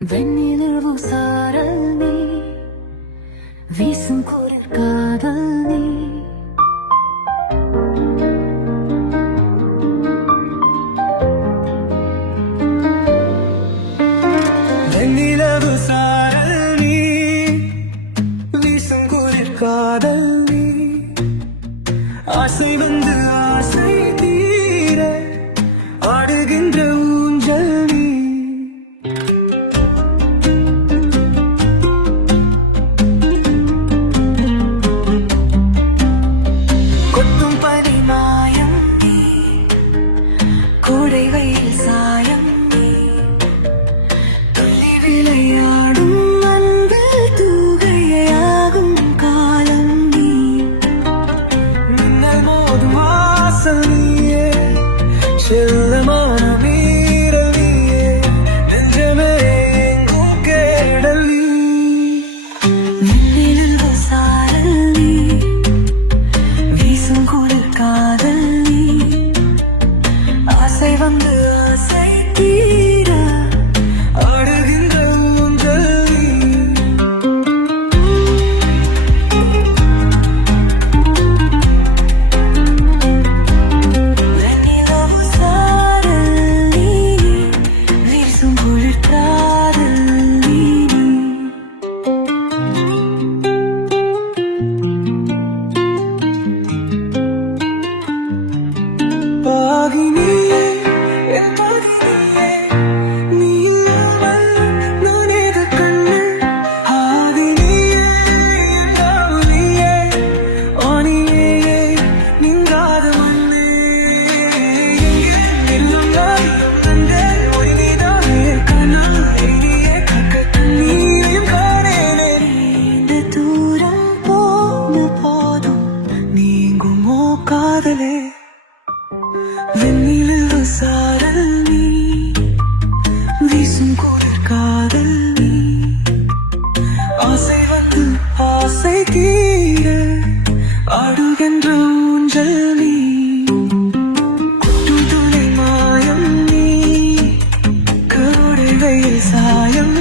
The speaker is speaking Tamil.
வெண்ணிலவு சாரல் நீ வீசும் குளிர் காதல் நீ வெண்ணிலவு சாரல் நீ வீசும் குளிர் காதல் நீ ஆசை வந்து ஆசை தீர ஆடுகின்ற ஊஞ்சல் நீ கொட்டும் பனிமாயம் நீ கோடை வெயில் சாயம் நீ துள்ளி விளையாடும் அன்பில் தூகையாகும் காலம் நீ மின்னல் மோதும் வாசல் நீயே செல்லமான மீறல் நீயே நெஞ்சமே எங்கும் கேடல் நீ வெண்ணிலவு சாரல் நீ வீசும் குளிர் காதல் நீ ஆசை வந்து ஆசை தீர ஆடுகின்ற ஊஞ்சல் நீ வெண்ணிலவு சாரல் நீ வீசும் குளிர் காதல் நீ பாகினியே என் பாகினியே நீ இல்லாமல் நான் ஏது கண்ணு ஆகினியே என் ஆவலியே ஆனியே நீங்காத மண்ணு எங்கே நில்லும் நாடியும் கண்டே ஒளி நீதானே கண்ணா இனியே கக்க கண்ணீரையும் காணேனே இந்த தூரம் போன போதும் நீங்குமோ காதலே வெண்ணிலவு சாரல் நீ வீசும் குளிர் காதல் நீ ஆசை வந்து ஆசை தீர ஆடுகின்ற ஊஞ்சல் நீ கொட்டும் துளி மாயம் நீ கோடை வெயில் சாயம்